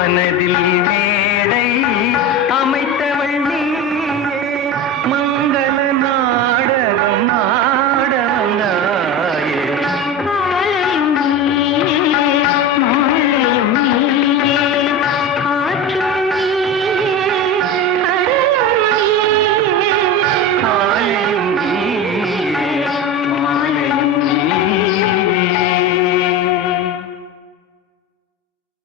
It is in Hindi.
मन दिल में